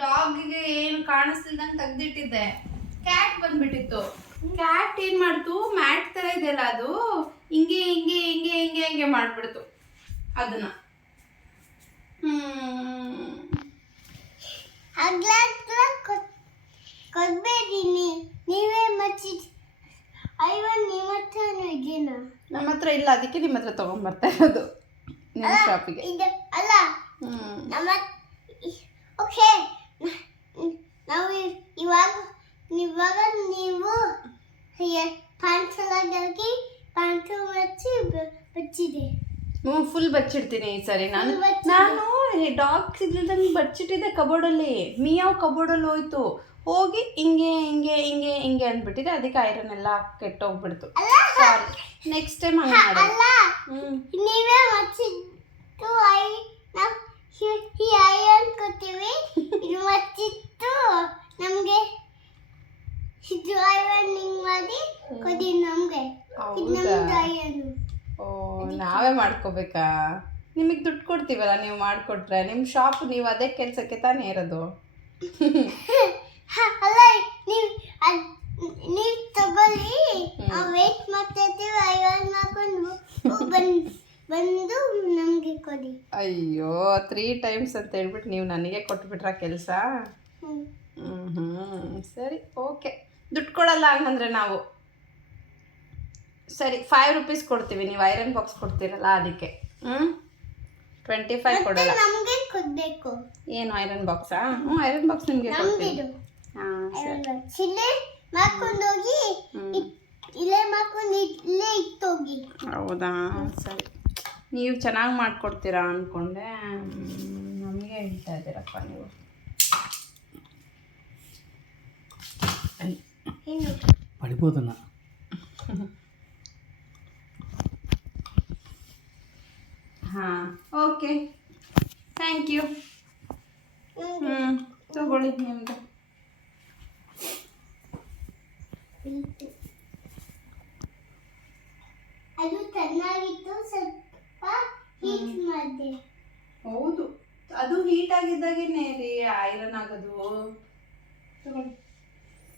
ಡಾಗಿಗೆ ಏನು ಕಾಣಿಸ್ತಿಲ್ದಂಗೆ ತೆಗ್ದಿಟ್ಟಿದ್ದೆ. Cat ಬಂದ್ಬಿಟ್ಟಿತ್ತು. Cat ಏನ್ ಮಾಡ್ತು, ಮ್ಯಾಟ್ ತರ ಇದೆಯಲ್ಲ ಅದು ಹಿಂಗೆ ಹಿಂಗೆ ಹಿಂಗೆ ಹಿಂಗೆ ಹಿಂಗೆ ಮಾಡ್ಬಿಡ್ತು ಅದನ್ನ. ನೀವೇ ಮಚ್ಚಿ ನಮ್ಮ ಹತ್ರ ಇಲ್ಲ, ಅದಕ್ಕೆ ನಿಮ್ಮ ಹತ್ರ ತಗೊಂಡ್ಬರ್ತಾ ಇರೋದು ನಿಮ್ಮ ಶಾಪಿಗೆ. ಅಲ್ಲ ಓಕೆ, ನಾವು ಇವಾಗ ನೀವು ಪಾಂಚಲಾಗಿ ಪಾಂಚು ಮಚ್ಚಿ ಬಚ್ಚಿದೆ. ಫುಲ್ ಬಚ್ಚಿಡ್ತೀನಿ ಈ ಸರಿ. ನಾನು ಡಾಗ್ ಸಿಗ್ಲಿಲ್ದಂಗೆ ಬಚ್ಚಿಟ್ಟಿದ್ದೆ ಕಬೋರ್ಡಲ್ಲಿ. ಮಿಯಾವ್ ಕಬೋರ್ಡಲ್ಲಿ ಹೋಯ್ತು, ಹೋಗಿ ಹಿಂಗೆ ಹಿಂಗೆ ಹಿಂಗೆ ಹಿಂಗೆ ಅಂದ್ಬಿಟ್ಟಿದೆ. ಅದಕ್ಕೆ ಐರನ್ ಎಲ್ಲ ಕೆಟ್ಟೋಗ್ಬಿಡ್ತು. ಸಾರಿ, ನೆಕ್ಸ್ಟ್ ಟೈಮ್ ಹಂಗೆ ಮಾಡಲ್ಲ. ನೀವೇ ಮಚ್ಚಿಟ್ಟು ಐರನ್ ಕೊಡ್ತೀವಿ. ಇದು ಮಚ್ಚಿಟ್ಟು ನಮಗೆ ಇದು ಐರನ್ನಿಂಗ್ ಮಾಡಿ ಕೊಡಿ ನಮಗೆ. ಓ, ನಾವೇ ಮಾಡ್ಕೋಬೇಕಾ? ನಿಮಗೆ ದುಡ್ಡು ಕೊಡ್ತೀವಲ್ಲ, ನೀವು ಮಾಡಿಕೊಟ್ರೆ. ನಿಮ್ಮ ಶಾಪ್ ನೀವು ಅದೇ ಕೆಲಸಕ್ಕೆ ತಾನೇ ಇರೋದು. ಅಲ್ಲ, ನೀವು ತಗೊಳ್ಳಿ, ವೇಟ್ ಮಾಡ್ತಿರ್ತೀವಿ. ಐರನ್ ಮಾಡ್ಕೊಂಡು ಬಂದು ನಮಗೆ ಕೊಡಿ. ಅಯ್ಯೋ, 3 times ಅಂತ ಹೇಳ್ಬಿಟ್ಟು ನೀವು ನನಗೆ ಕೊಟ್ಬಿಟ್ರ ಕೆಲಸ. ಸರಿ, ಓಕೆ. ದುಡ್ಡು ಕೊಡಲ್ಲ ಹಂಗಂದ್ರೆ ನಾವು. ಸರಿ, 5 rupees ಕೊಡ್ತೀವಿ, ನೀವು ಐರನ್ ಬಾಕ್ಸ್ ಕೊಡ್ತೀರಲ್ಲ ಅದಕ್ಕೆ. 25 ಕೊಡಲ್ಲ. ನಮಗೆ ಕೊಡಬೇಕು. ಏನು ಐರನ್ ಬಾಕ್ಸಾ? ಐರನ್ ಬಾಕ್ಸ್ ನಿಮಗೆ ಕೊಡ್ತೀವಿ. ಚಿಲ್ಲೆ ಮಾಡ್ಕೊಂಡು ಹೋಗಿ, ಇಲ್ಲೇ ಮಾಡ್ಕೊಂಡು ಇಲ್ಲೇ ಇಟ್ಟೋಗಿ. ಹೌದಾ, ಸರಿ. ನೀವು ಚೆನ್ನಾಗಿ ಮಾಡಿಕೊಡ್ತೀರಾ ಅಂದ್ಕೊಂಡೆ, ನಮಗೆ ಹೇಳ್ತಾ ಇದ್ದೀರಪ್ಪ ನೀವು. ಪಡಿಬೋದನ್ನ ಹಾಂ, ಓಕೆ, ಥ್ಯಾಂಕ್ ಯು. ತಗೊಳ್ಳಿ ನಿಮ್ಮದು. ಅದು ಚೆನ್ನಾಗಿತ್ತು, ಸ್ವಲ್ಪ ಹೀಟ್ ಮಾಡಿದೆ. ಹೌದು, ಅದು ಹೀಟ್ ಆಗಿದ್ದಾಗೇನೆ ರೀ ಐರನ್ ಆಗೋದು. ತಗೊಳ್ಳಿ.